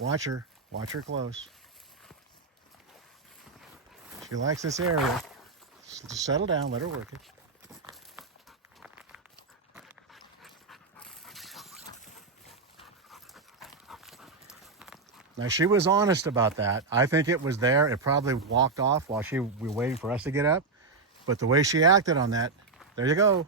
Watch her. Watch her close. She likes this area. Just settle down. Let her work it. Now, she was honest about that. I think it was there. It probably walked off while we were waiting for us to get up. But the way she acted on that, there you go.